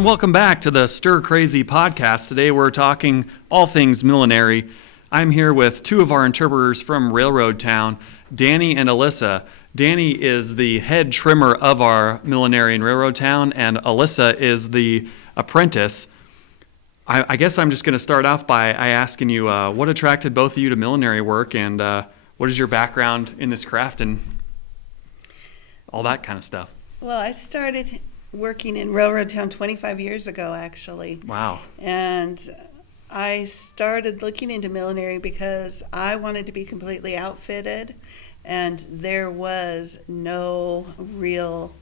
everyone. Welcome back to the Stuhr Crazy Podcast. Today we're talking all things millinery. I'm here with two of our interpreters from Railroad Town, Danny and Alyssa. Danny is the head trimmer of our millinery in Railroad Town, and Alyssa is the apprentice. I guess I'm just going to start off by asking you what attracted both of you to millinery work, and what is your background in this craft and all that kind of stuff? Well, I started working in Railroad Town 25 years ago, actually. Wow. And I started looking into millinery because I wanted to be completely outfitted, and there was no real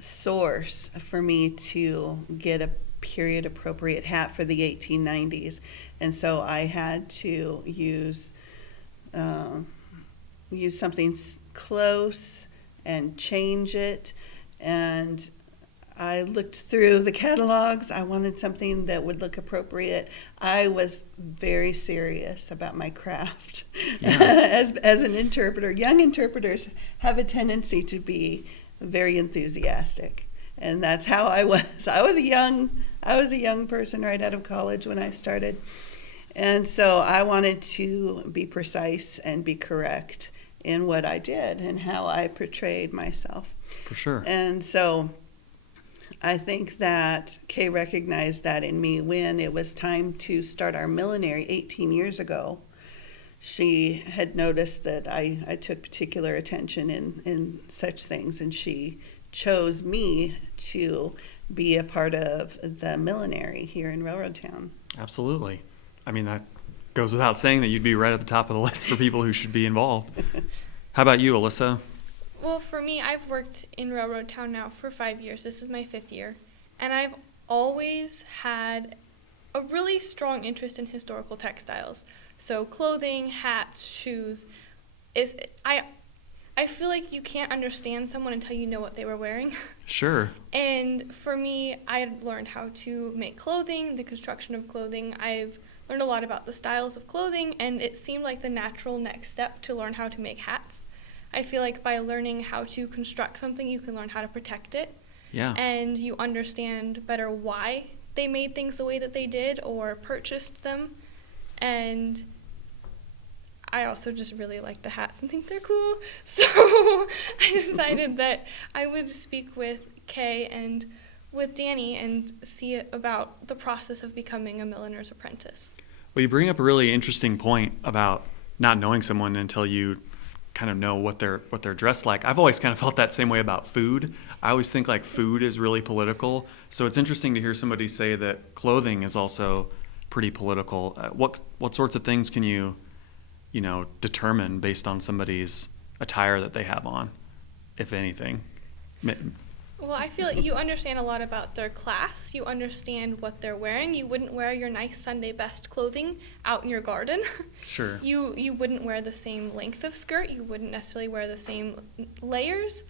source for me to get a period appropriate hat for the 1890s. And so I had to use something close and change it. And I looked through the catalogs. I wanted something that would look appropriate. I was very serious about my craft. Yeah. As an interpreter, young interpreters have a tendency to be very enthusiastic, and that's how I was. I was a young person right out of college when I started, and so I wanted to be precise and be correct in what I did and how I portrayed myself. For sure. And so I think that Kay recognized that in me when it was time to start our millinery 18 years ago. She had noticed that I took particular attention in such things, and she chose me to be a part of the millinery here in Railroad Town. Absolutely. I mean, that goes without saying that you'd be right at the top of the list for people who should be involved. How about you, Alyssa? Well, for me, I've worked in Railroad Town now for 5 years. This is my 5th year. And I've always had a really strong interest in historical textiles. So clothing, hats, shoes. I feel like you can't understand someone until you know what they were wearing. Sure. And for me, I learned how to make clothing, the construction of clothing. I've learned a lot about the styles of clothing, and it seemed like the natural next step to learn how to make hats. I feel like by learning how to construct something, you can learn how to protect it. Yeah. And you understand better why they made things the way that they did or purchased them. And I also just really like the hats and think they're cool. So I decided that I would speak with Kay and with Danny and see about the process of becoming a milliner's apprentice. Well, you bring up a really interesting point about not knowing someone until you kind of know what they're dressed like. I've always kind of felt that same way about food. I always think like food is really political. So it's interesting to hear somebody say that clothing is also pretty political. What sorts of things can you determine based on somebody's attire that they have on, if anything? Well, I feel like you understand a lot about their class. You understand what they're wearing. You wouldn't wear your nice Sunday best clothing out in your garden. Sure. You wouldn't wear the same length of skirt. You wouldn't necessarily wear the same layers.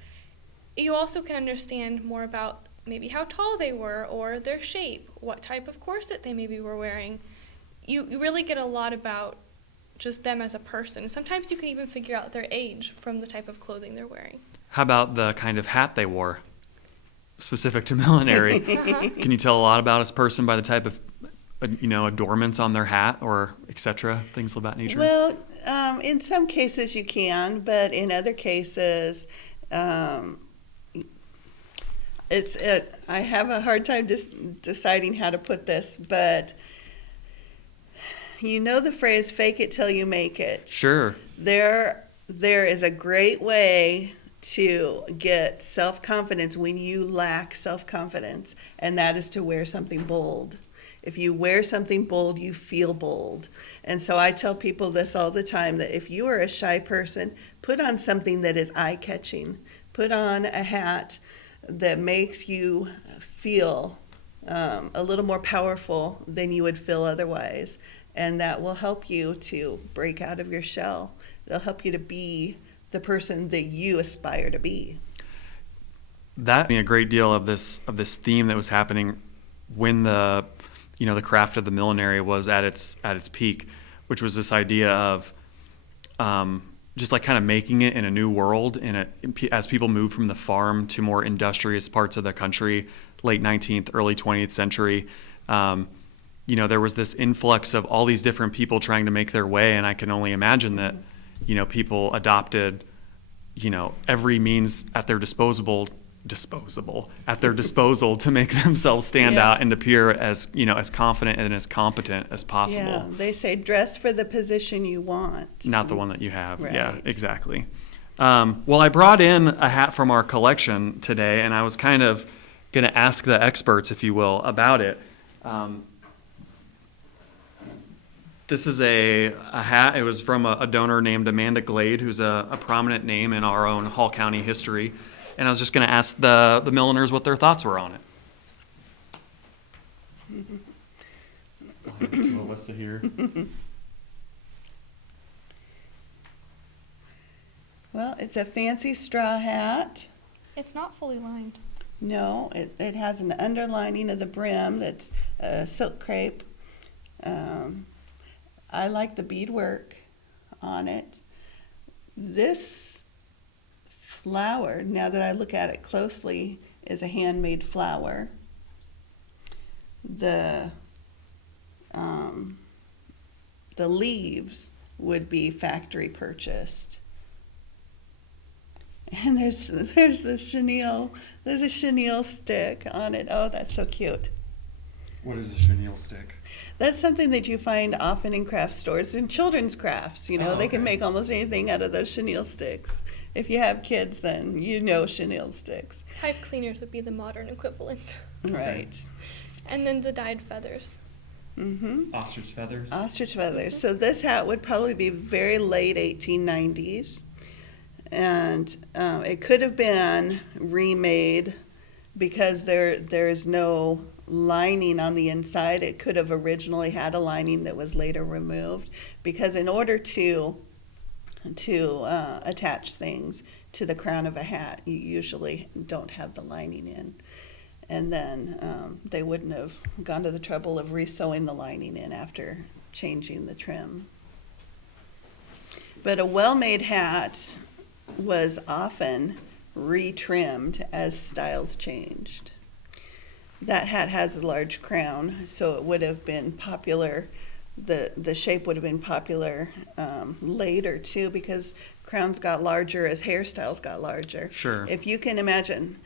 You also can understand more about maybe how tall they were or their shape, what type of corset they maybe were wearing. You really get a lot about just them as a person. Sometimes you can even figure out their age from the type of clothing they're wearing. How about the kind of hat they wore? Specific to millinery. Uh-huh. Can you tell a lot about a person by the type of adornments on their hat or etc., things of that nature? Well, in some cases you can, but in other cases I have a hard time deciding how to put this, but you know the phrase fake it till you make it. Sure. There is a great way to get self-confidence when you lack self-confidence, and that is to wear something bold. If you wear something bold, you feel bold. And so I tell people this all the time, that if you are a shy person, put on something that is eye-catching. Put on a hat that makes you feel a little more powerful than you would feel otherwise. And that will help you to break out of your shell. It'll help you to be the person that you aspire to be. That being a great deal of this theme that was happening when the craft of the millinery was at its peak, which was this idea of just like kind of making it in a new world as people move from the farm to more industrious parts of the country, late 19th, early 20th century, there was this influx of all these different people trying to make their way. And I can only imagine that, people adopted, every means at their disposal to make themselves stand out and appear as, as confident and as competent as possible. Yeah, they say dress for the position you want. Not the one that you have. Right. Yeah, exactly. Well, I brought in a hat from our collection today, and I was kind of going to ask the experts, if you will, about it. This is a hat. It was from a donor named Amanda Glade, who's a prominent name in our own Hall County history. And I was just going to ask the milliners what their thoughts were on it. I'll hand it to Alyssa here. Well, it's a fancy straw hat. It's not fully lined. No, it has an underlining of the brim that's silk crepe. I like the beadwork on it. This flower, now that I look at it closely, is a handmade flower. The leaves would be factory purchased. And there's a chenille stick on it. Oh, that's so cute. What is a chenille stick? That's something that you find often in craft stores, in children's crafts. They okay. can make almost anything out of those chenille sticks. If you have kids, then you know chenille sticks. Pipe cleaners would be the modern equivalent. Right. And then the dyed feathers. Mm-hmm. Ostrich feathers? Ostrich feathers. So this hat would probably be very late 1890s. And it could have been remade because there's no lining on the inside. It could have originally had a lining that was later removed, because in order to attach things to the crown of a hat, you usually don't have the lining in. And then they wouldn't have gone to the trouble of re-sewing the lining in after changing the trim. But a well-made hat was often retrimmed as styles changed. That hat has a large crown, so it would have been popular. The shape would have been popular later too, because crowns got larger as hairstyles got larger. Sure. If you can imagine,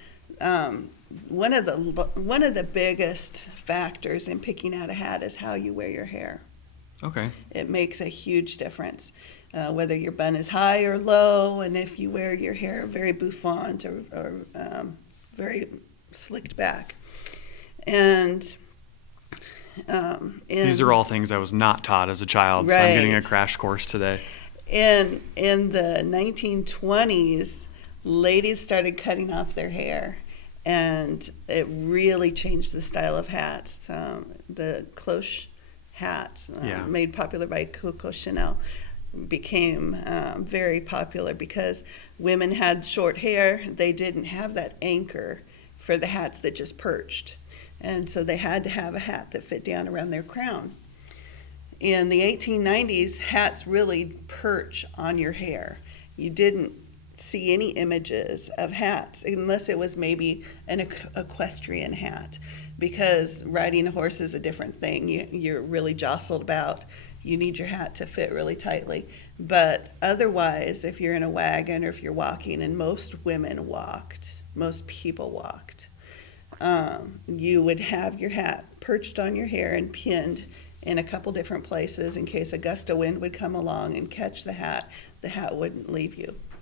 one of the biggest factors in picking out a hat is how you wear your hair. Okay. It makes a huge difference, whether your bun is high or low, and if you wear your hair very bouffant or very slicked back. And these are all things I was not taught as a child, so I'm getting a Right. crash course today. in the 1920s, ladies started cutting off their hair, and it really changed the style of hats. The cloche hat, Yeah. made popular by Coco Chanel, became very popular because women had short hair. They didn't have that anchor for the hats that just perched. And so they had to have a hat that fit down around their crown. In the 1890s, hats really perch on your hair. You didn't see any images of hats unless it was maybe an equestrian hat, because riding a horse is a different thing. You're really jostled about. You need your hat to fit really tightly. But otherwise, if you're in a wagon or if you're walking, and most women walked, most people walked, you would have your hat perched on your hair and pinned in a couple different places in case a gust of wind would come along and catch the hat wouldn't leave you.